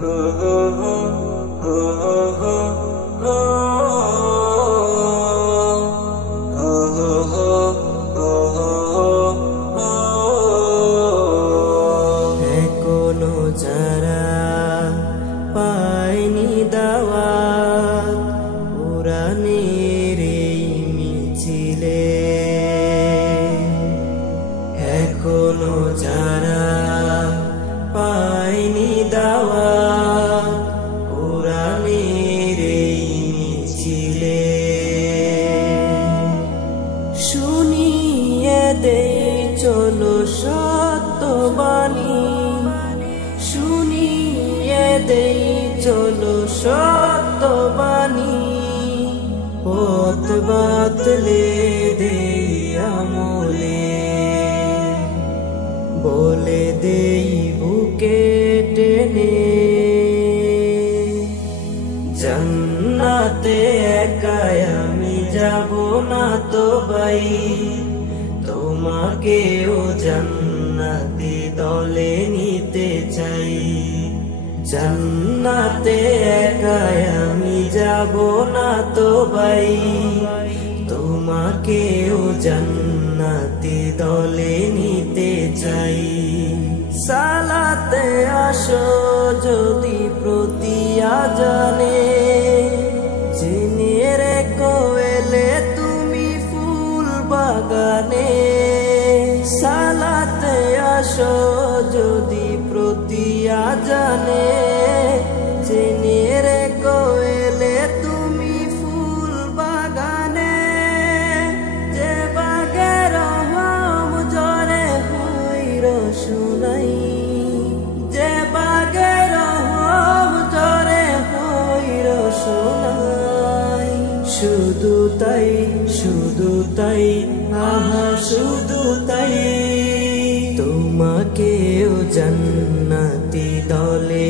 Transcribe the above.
এখনো যারা পায়নি দাওয়াত কোরআনের এই মিছিলে, এখনো যারা পায়নি দাওয়াত কোরআনের এই মিছিলে, শুনিয়ে দেই চলো সত্যবাণী, শুনিয়ে দেই চলো সত্যবাণী, পথ বাতলে দেই আমলে, বলে দেই বুকে টেনে, জান্নাতে একাই আমি যাব না তো ভাই, তোমাকেও জান্নাতি দলে নিতে চাই। জান্নাতে একাই আমি যাব না তো ভাই, তোমাকেও জান্নাতি দলে নিতে চাই। সালাতে আসো যদি প্রতি আজানে, জেনে রেখো এলে তুমি ফুল বাগানে। সালাতে আসো যদি প্রতি আজানে, জেনে রেখো এলে তুমি ফুল বাগানে। যে বাগে রহম ঝরে হই রসুনাই, যে বাগে রহম ঝরে হই রসুনাই। শুধু তাই, শুধু তাই, আহা শুধু তাই, তোমাকেও জান্নাতি দলে